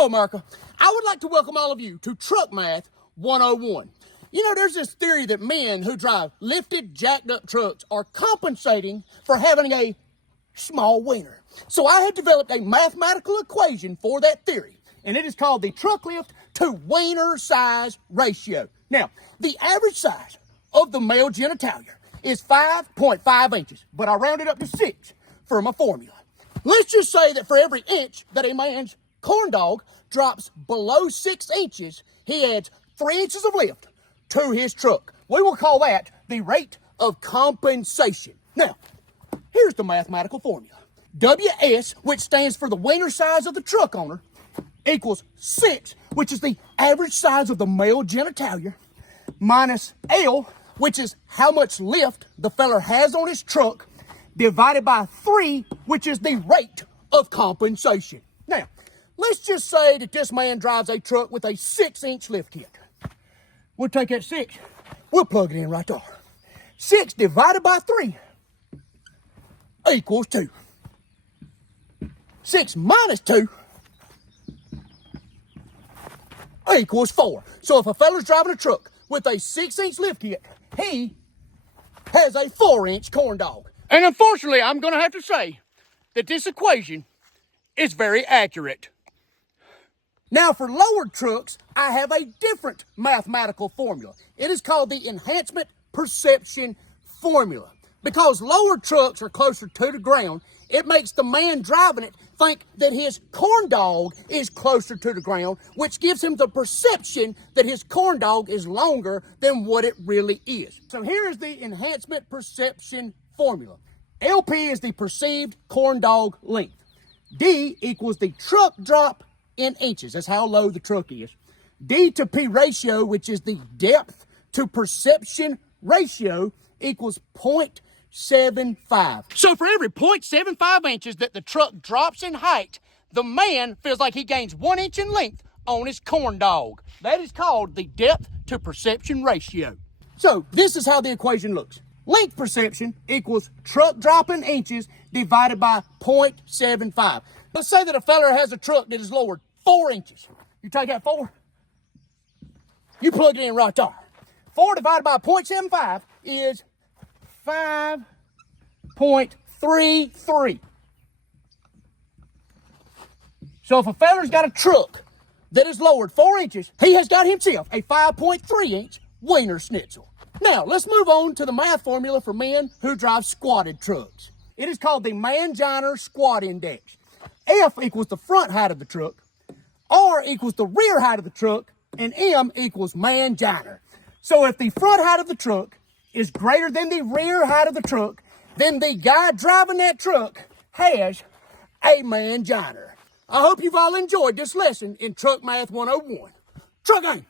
Hello, America. I would like to welcome all of you to Truck Math 101. You know, there's this theory that men who drive lifted, jacked up trucks are compensating for having a small wiener. So I have developed a mathematical equation for that theory, and it is called the truck lift to wiener size ratio. Now, the average size of the male genitalia is 5.5 inches, but I rounded up to 6 for my formula. Let's just say that for every inch that a man's corn dog drops below 6 inches, he adds 3 inches of lift to his truck. We will call that the rate of compensation. Now, here's the mathematical formula. WS, which stands for the wiener size of the truck owner, equals 6, which is the average size of the male genitalia, minus L, which is how much lift the feller has on his truck, divided by 3, which is the rate of compensation. Now, let's just say that this man drives a truck with a 6-inch lift kit. We'll take that 6, we'll plug it in right there. 6 divided by 3 equals 2. 6 minus 2 equals 4. So if a fella's driving a truck with a 6-inch lift kit, he has a 4-inch corn dog. And unfortunately, I'm going to have to say that this equation is very accurate. Now, for lowered trucks, I have a different mathematical formula. It is called the enhancement perception formula. Because lowered trucks are closer to the ground, it makes the man driving it think that his corn dog is closer to the ground, which gives him the perception that his corn dog is longer than what it really is. So here is the enhancement perception formula. LP is the perceived corn dog length. D equals the truck drop in inches. That's how low the truck is. D to P ratio, which is the depth to perception ratio, equals 0.75. So for every 0.75 inches that the truck drops in height, the man feels like he gains 1 inch in length on his corn dog. That is called the depth to perception ratio. So this is how the equation looks. Length perception equals truck drop in inches divided by 0.75. Let's say that a fella has a truck that is lowered 4 inches. You take that 4, you plug it in right there. 4 divided by 0.75 is 5.33. So if a feller's got a truck that is lowered 4 inches, he has got himself a 5.3-inch wiener schnitzel. Now, let's move on to the math formula for men who drive squatted trucks. It is called the Manginer Squat Index. F equals the front height of the truck, R equals the rear height of the truck, and M equals Manginer. So if the front height of the truck is greater than the rear height of the truck, then the guy driving that truck has a Manginer. I hope you've all enjoyed this lesson in Truck Math 101. Truck game!